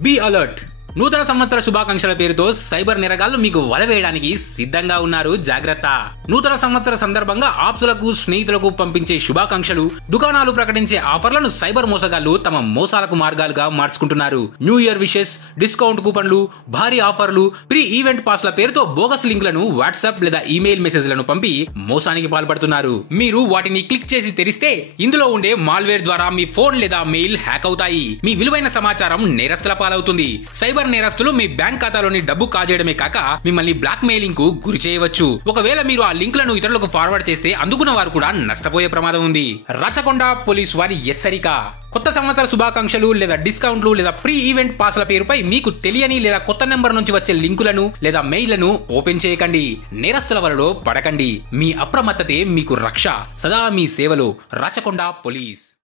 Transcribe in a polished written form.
Be alert. నూతన సంవత్సర శుభాకాంక్షల పేరుతో సైబర్ నేరగాళ్లు మీకు వల వేయడానికి సిద్ధంగా ఉన్నారు. జాగ్రత్త. నూతన సంవత్సర సందర్భంగా ఆప్సులకు, స్నేహితులకు పంపించే శుభాకాంక్షలు, దుకాణాలు ప్రకటించే ఆఫర్లను సైబర్ మోసగాళ్లు తమ మోసాలకు మార్గాలుగా మార్చుకుంటున్నారు. న్యూ ఇయర్ విషెస్, డిస్కౌంట్ కూపన్లు, భారీ ఆఫర్లు, ప్రీ ఈవెంట్ పాస్ల పేరుతో బోగస్ లింక్లను వాట్సాప్ లేదా ఈమెయిల్ మెసేజ్లను పంపి మోసానికి పాల్పడుతున్నారు. మీరు వాటిని క్లిక్ చేసి తెరిస్తే ఇందులో ఉండే మాల్వేర్ ద్వారా మీ ఫోన్ లేదా మెయిల్ హ్యాక్ అవుతాయి. మీ విలువైన సమాచారం నేరస్తుల పాలవుతుంది. సైబర్ నేరస్తులు మీ బ్యాంక్ ఖాతాలోని డబ్బు కాజేయడమే కాక మిమ్మల్ని బ్లాక్ మెయిలింగ్ కు గురి చేయవచ్చు. ఒకవేళ మీరు ఆ లింక్లను ఇతరులకు ఫార్వర్డ్ చేస్తే అందుకున్న వారు కూడా నష్టపోయే ప్రమాదం ఉంది. రచకొండ పోలీస్ వారి హెచ్చరిక. కొత్త సంవత్సర శుభాకాంక్షలు లేదా డిస్కౌంట్లు లేదా ప్రీ ఈవెంట్ పాస్ల పేరుపై మీకు తెలియని లేదా కొత్త నెంబర్ నుంచి వచ్చే లింకులను లేదా మెయిల్లను ఓపెన్ చేయకండి. నేరస్తుల వలలో పడకండి. మీ అప్రమత్తతే మీకు రక్ష. సదా మీ సేవలో రచకొండ పోలీస్.